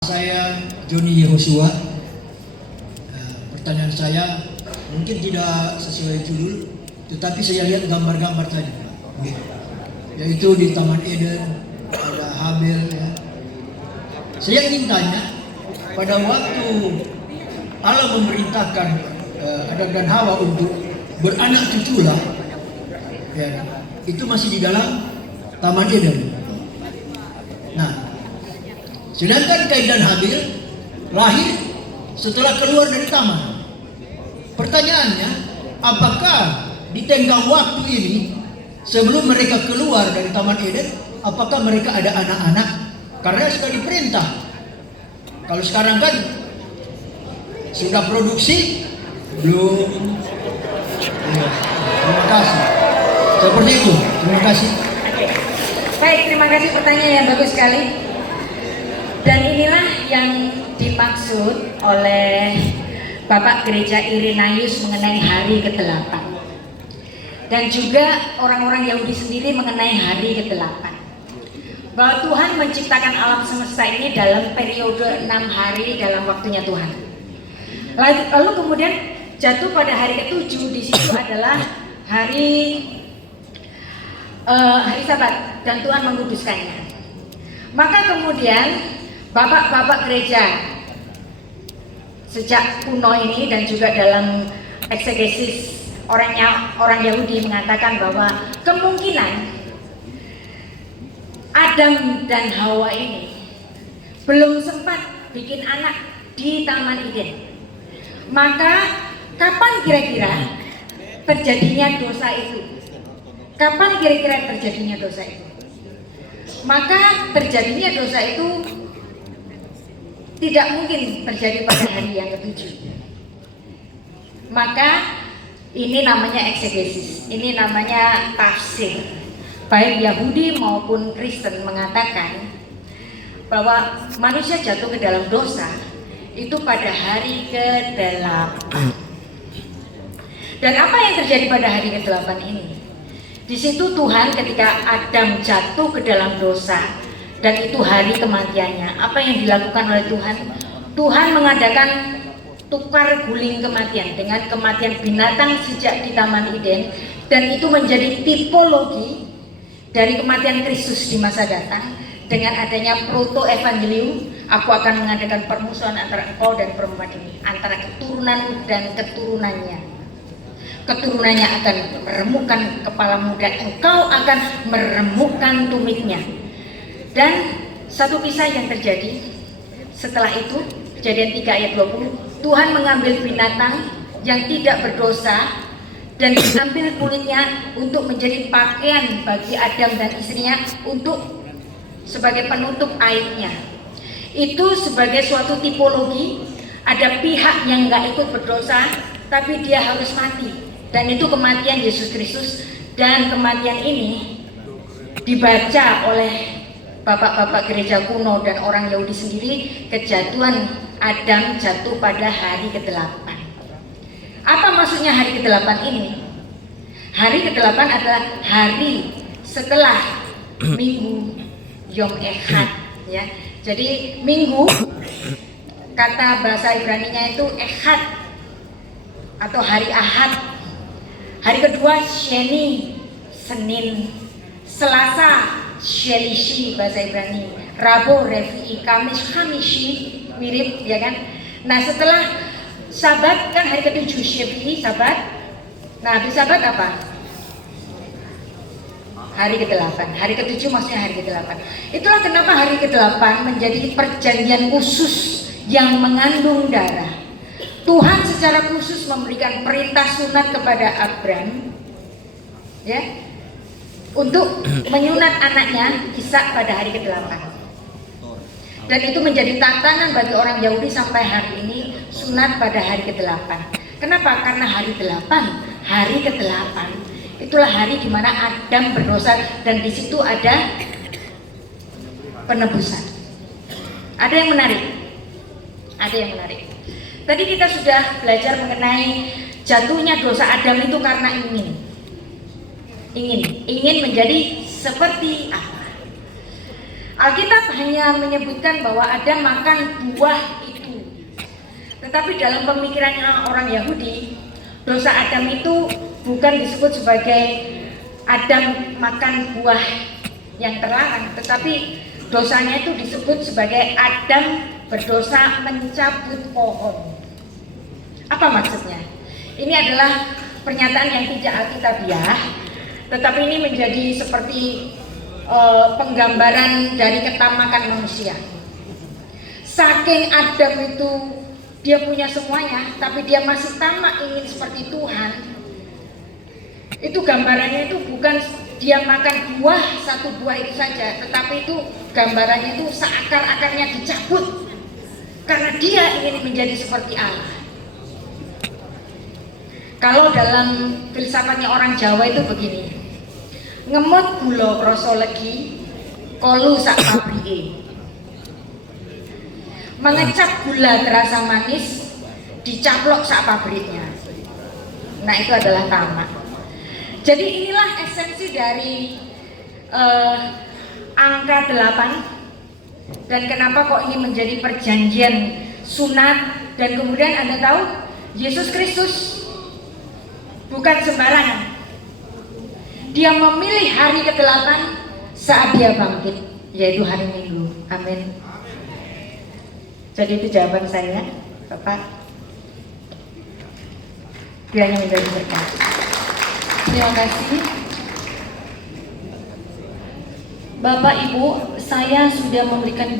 Saya Joni Yehosua. Pertanyaan saya mungkin tidak sesuai judul, tetapi saya lihat gambar-gambar tadi, yaitu di Taman Eden ada Habel. Ya. Saya ingin tanya, pada waktu Allah memerintahkan Adam dan Hawa untuk beranak cuculah, ya, itu masih di dalam Taman Eden. Nah, sedangkan Kain dan Habil lahir setelah keluar dari taman. Pertanyaannya, apakah di tenggang waktu ini sebelum mereka keluar dari Taman Eden, apakah mereka ada anak-anak? Karena sudah diperintah. Kalau sekarang kan sudah produksi belum. Ya, terima kasih. Seperti itu. Terima kasih. Baik, terima kasih pertanyaan yang bagus sekali. Dan inilah yang dimaksud oleh Bapak Gereja Irenaeus mengenai hari ke-8. Dan juga orang-orang Yahudi sendiri mengenai hari ke-8. Bahwa Tuhan menciptakan alam semesta ini dalam periode 6 hari dalam waktunya Tuhan. Lalu kemudian jatuh pada hari ke-7, di situ adalah hari Sabat dan Tuhan menguduskannya. Maka kemudian Bapak-bapak gereja sejak kuno ini dan juga dalam eksegesis orang Yahudi mengatakan bahwa kemungkinan Adam dan Hawa ini belum sempat bikin anak di Taman Eden. Maka kapan kira-kira terjadinya dosa itu? Kapan kira-kira terjadinya dosa itu? Maka terjadinya dosa itu tidak mungkin terjadi pada hari yang ke-7. Maka ini namanya eksegesis, ini namanya tafsir. Baik Yahudi maupun Kristen mengatakan bahwa manusia jatuh ke dalam dosa itu pada hari ke-8. Dan apa yang terjadi pada hari ke-8 ini? Di situ Tuhan ketika Adam jatuh ke dalam dosa, dan itu hari kematiannya. Apa yang dilakukan oleh Tuhan? Tuhan mengadakan tukar guling kematian dengan kematian binatang sejak di Taman Eden, dan itu menjadi tipologi dari kematian Kristus di masa datang. Dengan adanya proto evangelium, aku akan mengadakan permusuhan antara engkau dan perempuan ini, antara keturunan dan keturunannya. Keturunannya akan meremukkan kepalamu dan engkau akan meremukkan tumitnya. Dan satu kisah yang terjadi setelah itu, Kejadian 3 ayat 20, Tuhan mengambil binatang yang tidak berdosa dan diambil kulitnya untuk menjadi pakaian bagi Adam dan istrinya untuk sebagai penutup aibnya. Itu sebagai suatu tipologi, ada pihak yang nggak ikut berdosa tapi dia harus mati, dan itu kematian Yesus Kristus. Dan kematian ini dibaca oleh bapak-bapak gereja kuno dan orang Yahudi sendiri, kejatuhan Adam jatuh pada hari ke-8. Apa maksudnya hari ke-8 ini? Hari ke-8 adalah hari setelah minggu Yom Echad, ya. Jadi minggu, kata bahasa Ibrani-nya itu Echad atau hari Ahad. Hari kedua Sheni, Senin. Selasa Shelishi bahasa Ibrani, Rabu Revi'i, Kamis Khamishi, mirip ya kan. Nah setelah Sabat kan hari ke-7 Shvi'i, Sabat. Nah habis Sabat apa? Hari ke-8. Hari ke-7 maksudnya hari ke-8. Itulah kenapa hari ke-8 menjadi perjanjian khusus yang mengandung darah. Tuhan secara khusus memberikan perintah sunat kepada Abram, ya, untuk menyunat anaknya Ishak pada hari ke-8. Dan itu menjadi tatanan bagi orang Yahudi sampai hari ini, sunat pada hari ke-8. Kenapa? Karena hari ke-8 itulah hari di mana Adam berdosa, dan di situ ada penebusan. Ada yang menarik. Tadi kita sudah belajar mengenai jatuhnya dosa Adam itu karena ingin menjadi seperti apa. Alkitab hanya menyebutkan bahwa Adam makan buah itu. Tetapi dalam pemikirannya orang Yahudi, dosa Adam itu bukan disebut sebagai Adam makan buah yang terlarang, tetapi dosanya itu disebut sebagai Adam berdosa mencabut pohon. Apa maksudnya? Ini adalah pernyataan yang tidak alkitabiah, tetapi ini menjadi seperti penggambaran dari ketamakan manusia. Saking Adam itu dia punya semuanya, tapi dia masih tamak ingin seperti Tuhan. Itu gambarannya itu bukan dia makan buah, satu buah itu saja, tetapi itu gambarannya itu seakar-akarnya dicabut karena dia ingin menjadi seperti Allah. Kalau dalam filsafatnya orang Jawa itu begini, ngemot gula rasa legi, kolu sak pabrike. Mengecap gula terasa manis, dicaplok sak pabriknya. Nah, itu adalah tamak. Jadi inilah esensi dari angka 8 dan kenapa kok ini menjadi perjanjian sunat. Dan kemudian Anda tahu Yesus Kristus bukan sembarangan. Dia memilih hari ke-8 saat dia bangkit, yaitu hari Minggu. Amin. Jadi itu jawaban saya, Bapak. Kiranya menjadi berkat. Terima kasih. Bapak Ibu, saya sudah memberikan